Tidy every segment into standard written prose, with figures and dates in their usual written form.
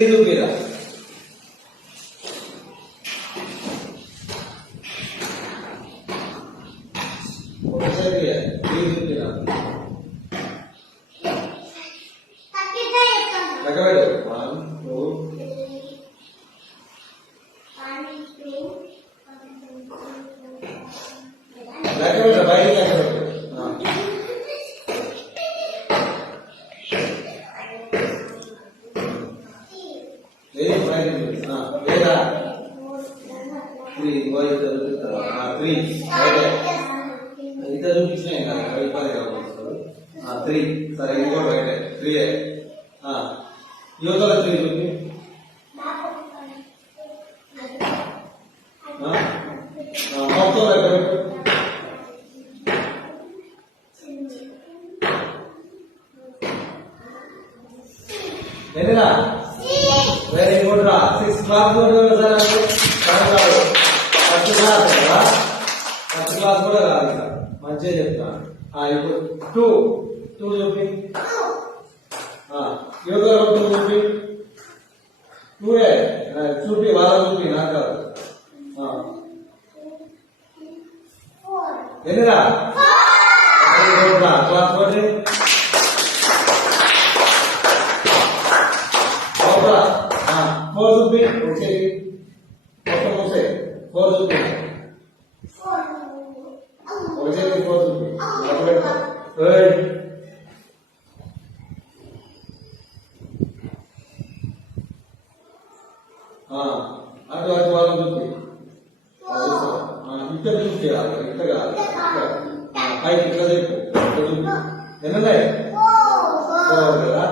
చూపిరా ఒకసారి చూపిరా లగబెడు 1 2 లగబెడు బయట లగబెడు యువతల 3 చూపి మొత్తం లెక్కబెట్టు ఎన్నిరా వెరీ గుడ్ రా 6 క్లాస్ ఫస్ట్ క్లాస్ కదా ఫస్ట్ క్లాస్ కూడా కాదు మంచిగా చెప్తాను ఇప్పుడు 2 చూపి యువతల చూపి 2 చూపి వాళ్ళ చూపి నాకు కాదు ఎన్నిరా క్లాస్ 4 చూపి వచ్చేది మొత్తం వస్తే 4 చూపి వచ్చేది 4 చూపి అటు అటు వాళ్ళని చూపి ఇక్కడ చూపి ఇక్కడ కాదు పైకి ఇట్లా చెప్పు చూపి ఎన్నున్నాయి 4 కదా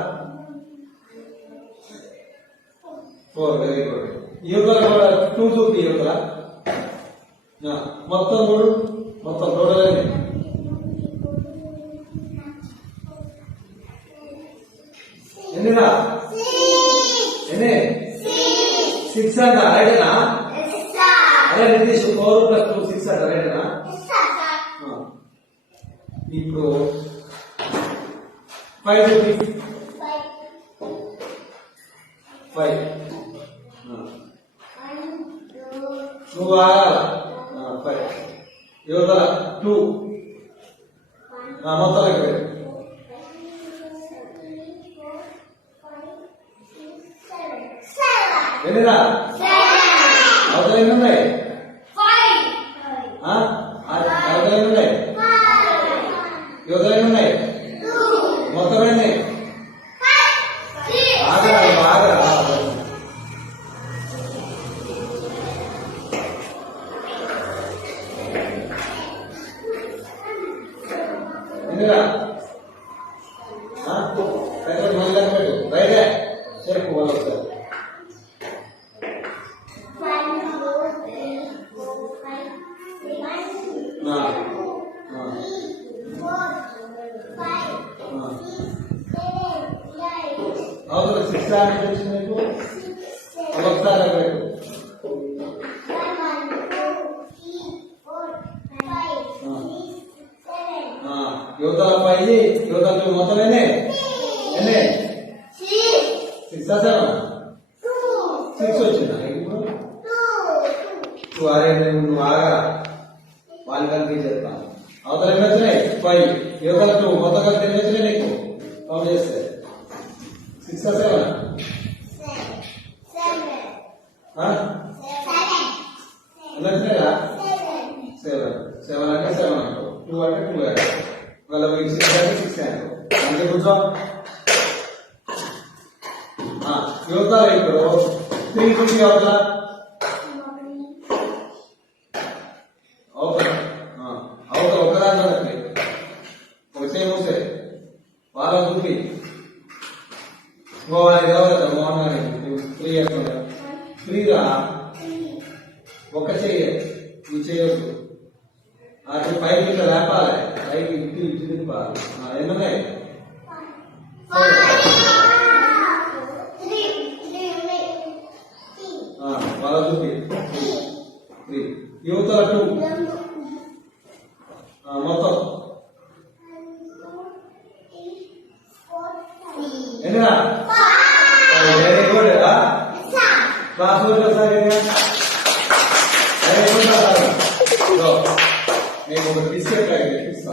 4 వెరీ గుడ్ యువతల కూడా 2 చూపి యువతల మొత్తం 3 మొత్తం టోటల్ ఎన్నిరా ఎన్ని 6 అంట రైటేనా అదే నిర్దేశం 4 + 2 6 అంట రైటేనా ఇప్పుడు 5 చూపి 5 నువ్వు ఆగాల 5 యువతల 2 మొత్తం లెక్క ఎన్నిరా అవతల ఎన్ని ఉన్నాయి అవతల ఎన్ని ఉన్నాయి యువతల ఎన్ని ఉన్నాయి మొత్తం ఎన్ని ఆగరా ఆగరా ఎన్నిరా మళ్ళీ పెట్టు రైటే చెప్పు వాళ్ళు ఒకసారి అవతల 6 అని తెలిసి మీకు ఒకసారి పెట్టు యువతల 5 యువతల మొత్తం ఎన్ని 6 7 6 వచ్చిందా ఇప్పుడు నువ్వు ఆగరా వాళ్ళు కనిపించేస్తాను అవతల ఎన్ని వచ్చినాయి 5 యువతల 2 మొత్తం కలిసి ఎన్ని వచ్చినాయి నీకు కౌంట్ చేస్తే 6 7 ఎన్ని వచ్చినాయా 7 అంటే 7 అంటావు 2 అంటే 2 అంటావు ఒకవేళ 6 అంటే 6 అంటావు అంటే కూర్చో యువతల ఇప్పుడు 3 చూపి అవతల అవతల ఒకదాని ఒక సేమ్ వస్తే వాళ్ళ చూపి ఫ్రీగా ఒక చెయ్యి ఈ చేయొద్దు అది పైకి ఇట్లా లేపాలి పైకి ఇటు ఇటు తిప్పాలి ఎన్నున్నాయి వాళ్ళ చూపి 3 యువతల 2 మొత్తం ఎన్నిరా వెరీ గుడ్ క్లాస్ ఒకసారి మీకు ఒక బిస్కెట్ ప్యాకెట్ ఇస్తాను.